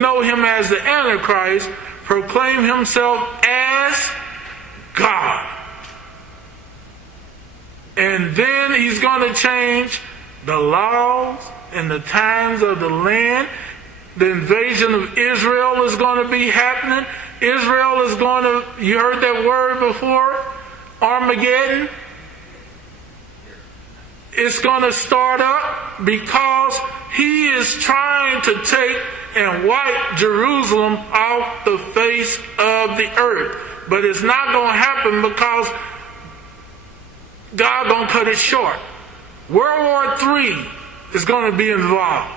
know him as the Antichrist, proclaim himself as God. And then he's going to change the laws and the times of the land. The invasion of Israel is going to be happening. Israel is going to, you heard that word before? Armageddon. It's going to start up because he is trying to take and wipe Jerusalem off the face of the earth. But it's not going to happen because God going to cut it short. World War III is going to be involved.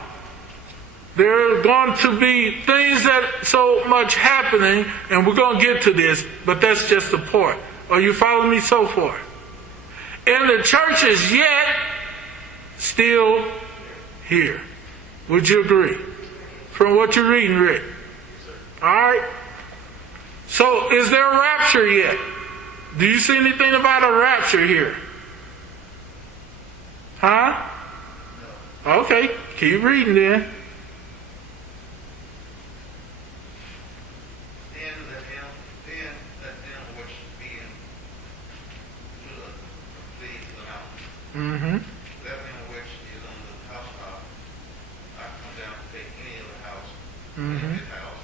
There are going to be things that so much happening, and we're going to get to this, but that's just the part. Are you following me so far? And the church is yet still here. Would you agree? From what you're reading, Rick. All right? So, is there a rapture yet? Do you see anything about a rapture here? Huh? Okay, keep reading then. Mm-hmm. Let him which is on the housetop not come down to take any of the house, Mm-hmm. his house.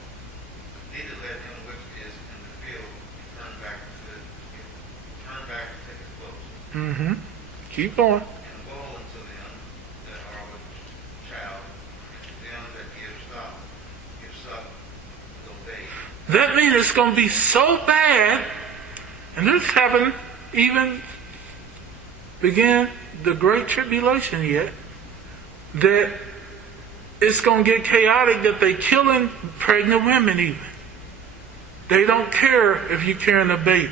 Neither let him which is in the field turn back and take his clothes. Mm-hmm. Keep going. And woe unto them that are with child, and to them that give suck, those days. That means it's going to be so bad, and this haven't even began the Great Tribulation yet, that it's going to get chaotic that they killing pregnant women even. They don't care if you're carrying a baby.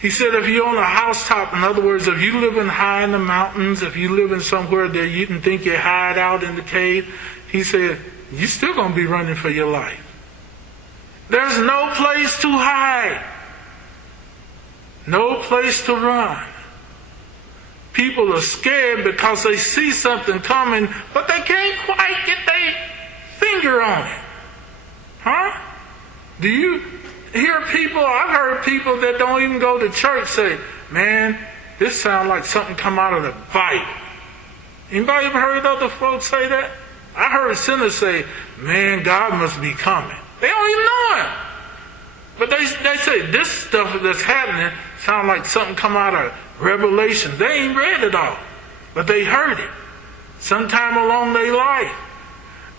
He said if you're on a housetop, in other words, if you live in high in the mountains, if you live in somewhere that you can think you hide out in the cave, he said, you're still going to be running for your life. There's no place to hide. No place to run. People are scared because they see something coming, but they can't quite get their finger on it. Huh? Do you hear people, I've heard people that don't even go to church say, man, this sounds like something come out of the Bible. Anybody ever heard other folks say that? I heard sinners say, man, God must be coming. They don't even know him. But they say this stuff that's happening sounds like something come out of Revelation. They ain't read it all, but they heard it sometime along their life.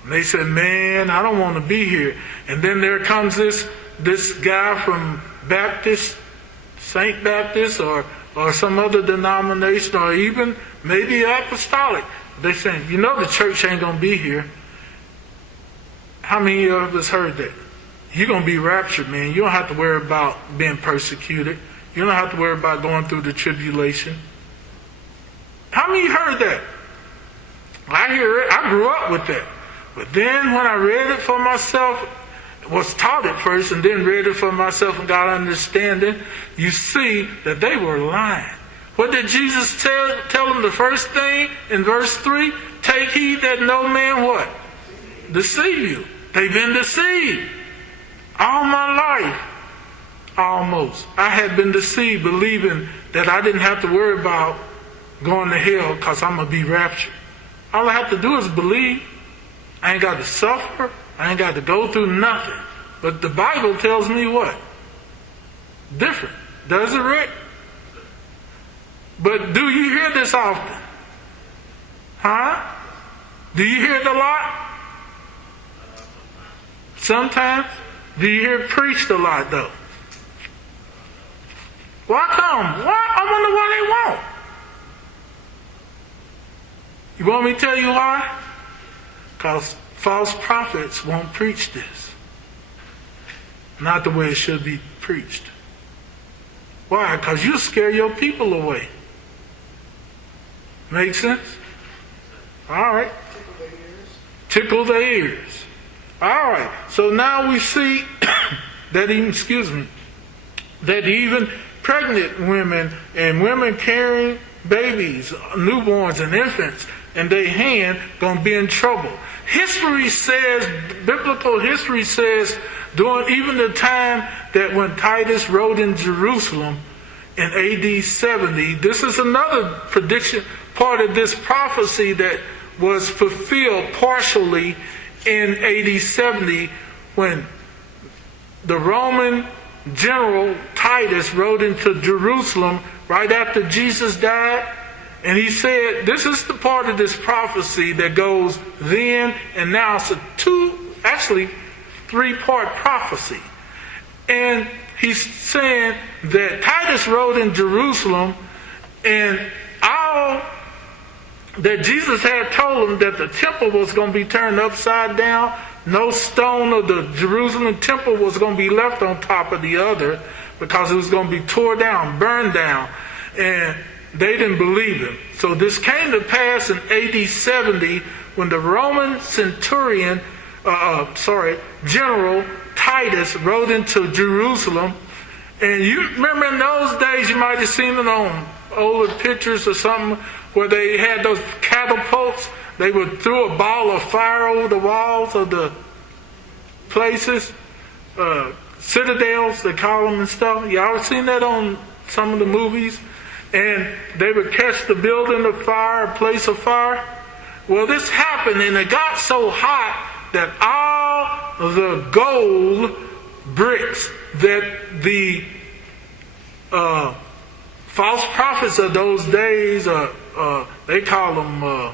And they said, man, I don't want to be here. And then there comes this guy from Baptist, St. Baptist, or some other denomination, or even maybe apostolic. They say, you know the church ain't going to be here. How many of us heard that? You're going to be raptured, man. You don't have to worry about being persecuted. You don't have to worry about going through the tribulation. How many heard that? I hear it. I grew up with that. But then when I read it for myself, was taught it first and then read it for myself and got understanding, you see that they were lying. What did Jesus tell them the first thing in verse 3? Take heed that no man what? Deceive you. They've been deceived. All my life, almost, I had been deceived, believing that I didn't have to worry about going to hell because I'm going to be raptured. All I have to do is believe. I ain't got to suffer. I ain't got to go through nothing. But the Bible tells me what? Different. Does it, Rick? But do you hear this often? Huh? Do you hear it a lot? Sometimes? Do you hear it preached a lot, though? Why come? Why? I wonder why they won't. You want me to tell you why? Because false prophets won't preach this. Not the way it should be preached. Why? Because you scare your people away. Make sense? All right. Tickle their ears. All right. So now we see that even pregnant women and women carrying babies, newborns and infants in their hand gonna be in trouble. history says, biblical history says, during even the time that when Titus wrote in Jerusalem in AD 70, this is another prediction, part of this prophecy that was fulfilled partially in AD 70 when the Roman general Titus rode into Jerusalem right after Jesus died. And he said, this is the part of this prophecy that goes then and now. It's a three-part prophecy. And he's saying that Titus rode in Jerusalem, and all that Jesus had told him that the temple was going to be turned upside down. No stone of the Jerusalem temple was going to be left on top of the other because it was going to be tore down, burned down. And they didn't believe him. So this came to pass in AD 70 when the Roman general Titus rode into Jerusalem. And you remember in those days, you might have seen it on older pictures or something, where they had those catapults. They would throw a ball of fire over the walls of the places, citadels, they call them and stuff. Y'all ever seen that on some of the movies? And they would catch the building of fire, a place of fire. Well, this happened, and it got so hot that all of the gold bricks that the false prophets of those days, they call them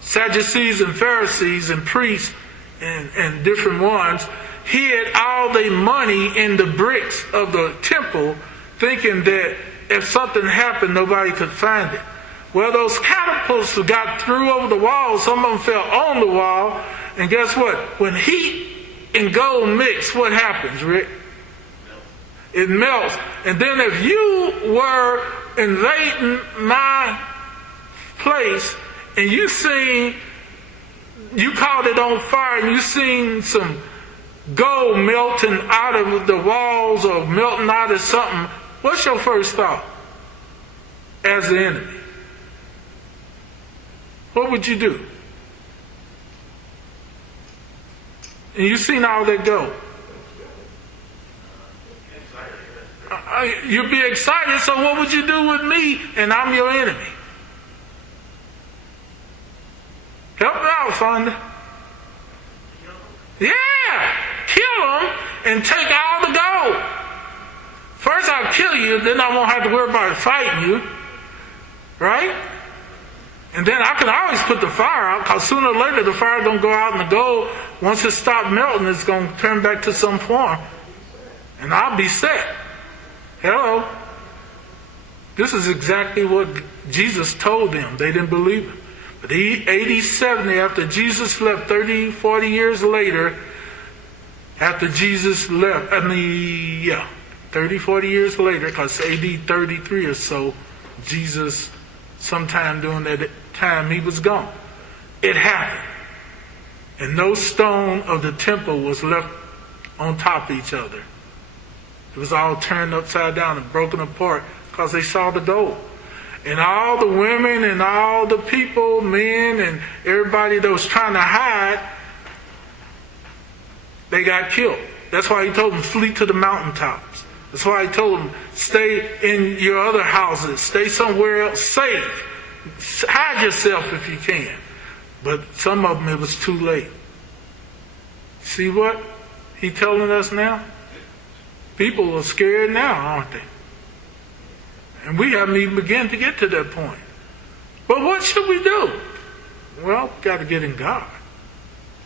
Sadducees and Pharisees and priests and different ones, hid all their money in the bricks of the temple, thinking that if something happened, nobody could find it. Well, those catapults got through over the wall. Some of them fell on the wall. And guess what? When heat and gold mix, what happens, Rick? It melts. And then if you were invading my place and you caught it on fire and you seen some gold melting out of the walls or melting out of something, what's your first thought as the enemy? What would you do? And you've seen all that go. You'd be excited, so what would you do with me and I'm your enemy? Help me out, Fonda. Yeah! Kill them and take all the gold. First I'll kill you, then I won't have to worry about fighting you. Right? And then I can always put the fire out, because sooner or later the fire is going to go out and the gold, once it stops melting, it's going to turn back to some form. And I'll be set. Hello? This is exactly what Jesus told them. They didn't believe him. But AD 70, after Jesus left, 30, 40 years later, after Jesus left, 30, 40 years later, because AD 33 or so, Jesus, sometime during that time, he was gone. It happened. And no stone of the temple was left on top of each other. It was all turned upside down and broken apart because they saw the gold. And all the women and all the people, men and everybody that was trying to hide, they got killed. That's why he told them, flee to the mountaintops. That's why he told them, stay in your other houses. Stay somewhere else safe. Hide yourself if you can. But some of them, it was too late. See what he's telling us now? People are scared now, aren't they? And we haven't even begun to get to that point. But what should we do? Well, we got to get in God.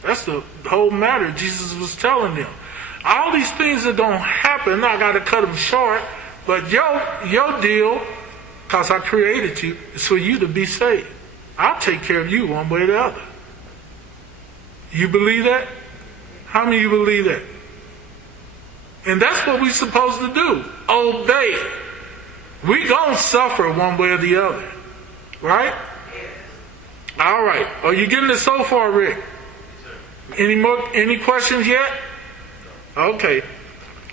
That's the whole matter Jesus was telling them. All these things that don't happen, I got to cut them short. But your deal, because I created you, is for you to be saved. I'll take care of you one way or the other. You believe that? How many of you believe that? And that's what we're supposed to do. Obey. We're going to suffer one way or the other. Right? All right. Are you getting it so far, Rick? Any questions yet? Okay.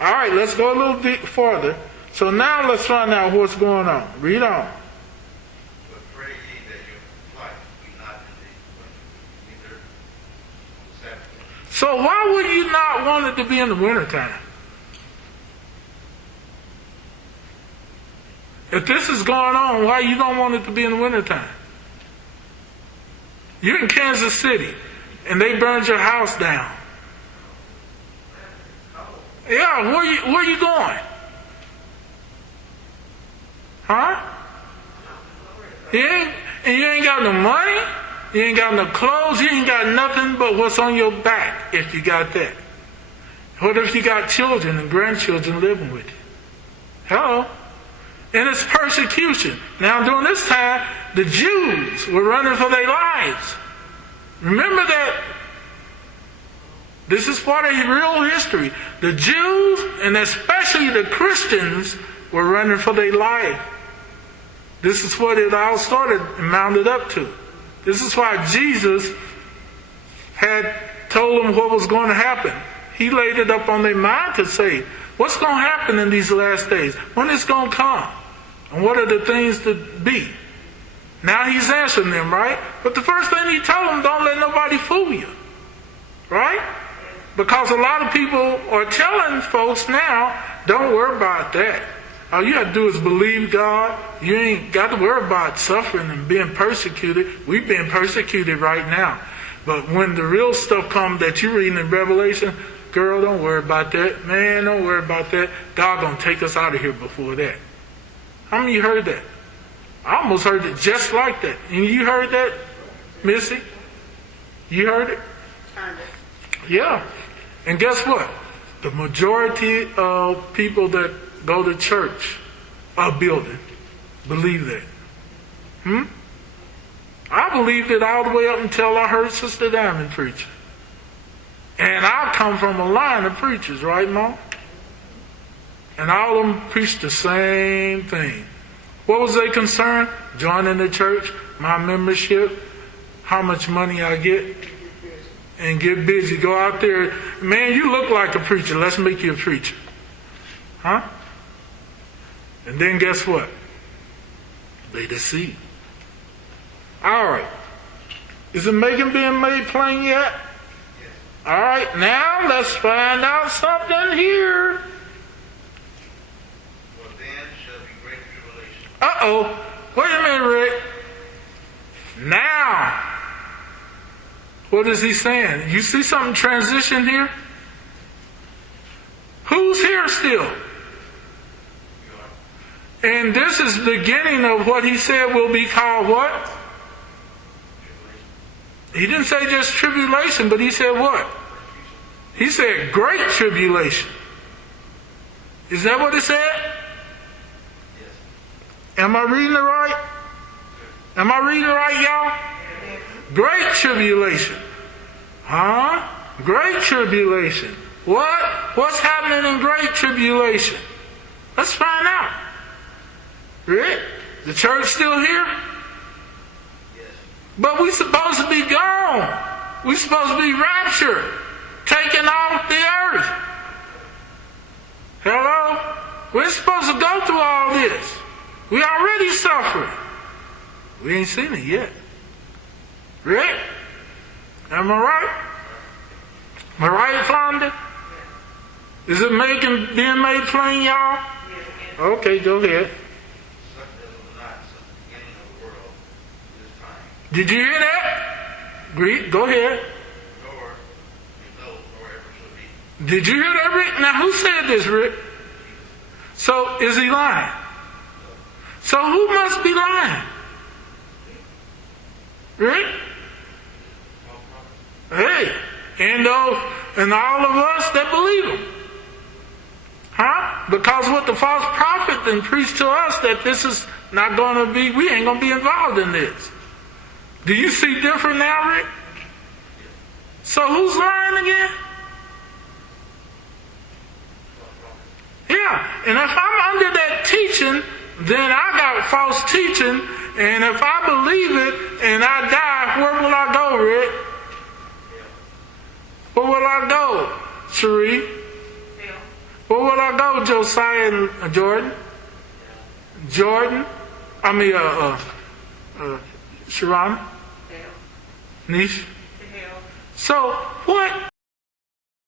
All right, let's go a little bit further. So now let's find out what's going on. Read on. But pray ye that your flight be not in the winter, neither So why would you not want it to be in the wintertime? If this is going on, why you don't want it to be in the wintertime? You're in Kansas City, and they burned your house down. Yeah, where you going? Huh? And you ain't got no money, you ain't got no clothes, you ain't got nothing but what's on your back if you got that. What if you got children and grandchildren living with you? Hello? And it's persecution. Now during this time, the Jews were running for their lives. Remember that. This is part of real history. The Jews, and especially the Christians, were running for their life. This is what it all started and mounted up to. This is why Jesus had told them what was going to happen. He laid it up on their mind to say, what's going to happen in these last days? When it's going to come? And what are the things to be? Now he's answering them, right? But the first thing he told them, don't let nobody fool you. Right? Because a lot of people are telling folks now, don't worry about that. All you have to do is believe God. You ain't got to worry about suffering and being persecuted. We're being persecuted right now. But when the real stuff comes that you're reading in Revelation, girl, don't worry about that. Man, don't worry about that. God gonna take us out of here before that. How many of you heard that? I almost heard it just like that. And you heard that, Missy? You heard it? Yeah. And guess what? The majority of people that go to church or building believe that. I believed it all the way up until I heard Sister Diamond preach. And I come from a line of preachers, right, Mom? And all of them preached the same thing. What was their concern? Joining the church, my membership, how much money I get, and get busy. Go out there. Man, you look like a preacher. Let's make you a preacher. Huh? And then guess what? They deceive. All right. Is it being made plain yet? All right. Now let's find out something here. For then shall be great tribulation. Uh-oh. Wait a minute, Rick. Now. What is he saying? You see something transition here? Who's here still? And this is the beginning of what he said will be called what? He didn't say just tribulation, but he said what? He said great tribulation. Is that what it said? Yes. Am I reading it right? Am I reading it right, y'all? Great tribulation. Huh? Great tribulation. What? What's happening in great tribulation? Let's find out. Rick, the church still here? Yes. But we supposed to be gone. We supposed to be raptured, taken off the earth. Hello? We're supposed to go through all this. We already suffering. We ain't seen it yet. Rick? Am I right? Am I right, Fonda? Is it being made plain, y'all? Okay, go ahead. Such as was not since the beginning of the world to this time. Did you hear that? Greet, go ahead. Nor ever shall be. Did you hear that, Rick? Now, who said this, Rick? So, is he lying? So, who must be lying? Rick? Hey, and all of us that believe him. Huh? Because what the false prophet then preached to us that this is not going to be, we ain't going to be involved in this. Do you see different now, Rick? So who's lying again? Yeah, and if I'm under that teaching, then I got false teaching, and if I believe it and I die, where will I go, Rick? Where will I go, Cherie? Where will I go, Josiah and Jordan? Sharon? Niche? So, what